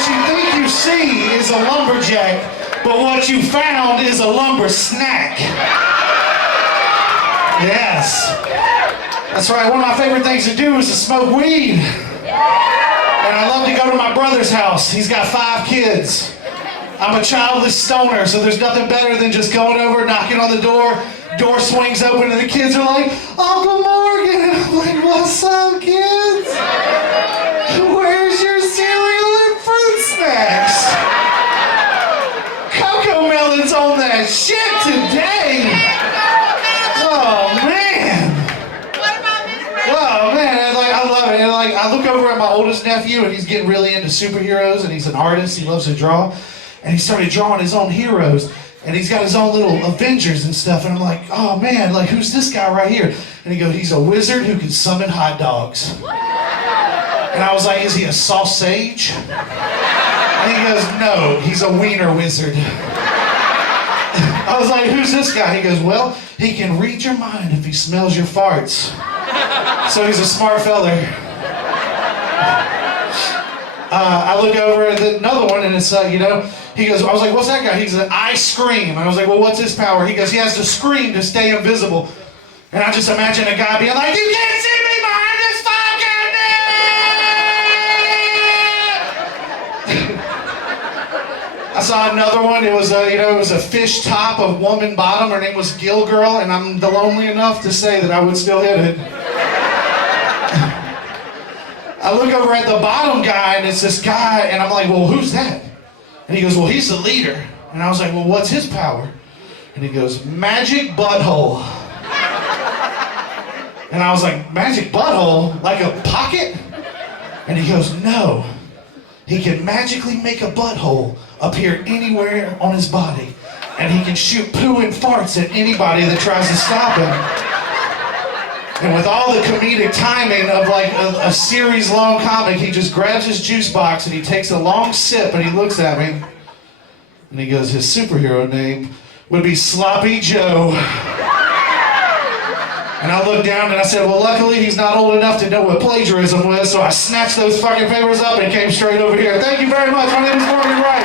What you think you see is a lumberjack, but what you found is a lumber snack. Yes. That's right, one of my favorite things to do is to smoke weed. And I love to go to my brother's house. He's got 5 kids. I'm a childless stoner, so there's nothing better than just going over, knocking on the door. Door swings open and the kids are like, Uncle Morgan. And I'm like, what's up, kids? Where's your cereal and fruit snacks? Cocoa Melon's on that shit today. Oh, man. Oh, man. I love it. And I look over at my oldest nephew, and he's getting really into superheroes, and he's an artist. He loves to draw. And he started drawing his own heroes. And he's got his own little Avengers and stuff. And I'm like, oh man, like who's this guy right here? And he goes, he's a wizard who can summon hot dogs. And I was like, is he a sausage? And he goes, no, he's a wiener wizard. I was like, who's this guy? He goes, well, he can read your mind if he smells your farts. So he's a smart feller. I look over at another one and it's, he goes, I was like, what's that guy? He said, I scream. And I was like, well, what's his power? He goes, he has to scream to stay invisible. And I just imagine a guy being like, you can't see me behind this fucking net! I saw another one. It was a fish top of woman bottom. Her name was Gill Girl, and I'm lonely enough to say that I would still hit it. I look over at the bottom guy, and it's this guy, and I'm like, well, who's that? And he goes, well, he's the leader. And I was like, well, what's his power? And he goes, magic butthole. And I was like, magic butthole? Like a pocket? And he goes, no. He can magically make a butthole appear anywhere on his body. And he can shoot poo and farts at anybody that tries to stop him. And with all the comedic timing of like a series-long comic, he just grabs his juice box and he takes a long sip and he looks at me. And he goes, his superhero name would be Sloppy Joe. And I looked down and I said, well, luckily he's not old enough to know what plagiarism was, so I snatched those fucking papers up and came straight over here. Thank you very much. My name is Morgan Wright.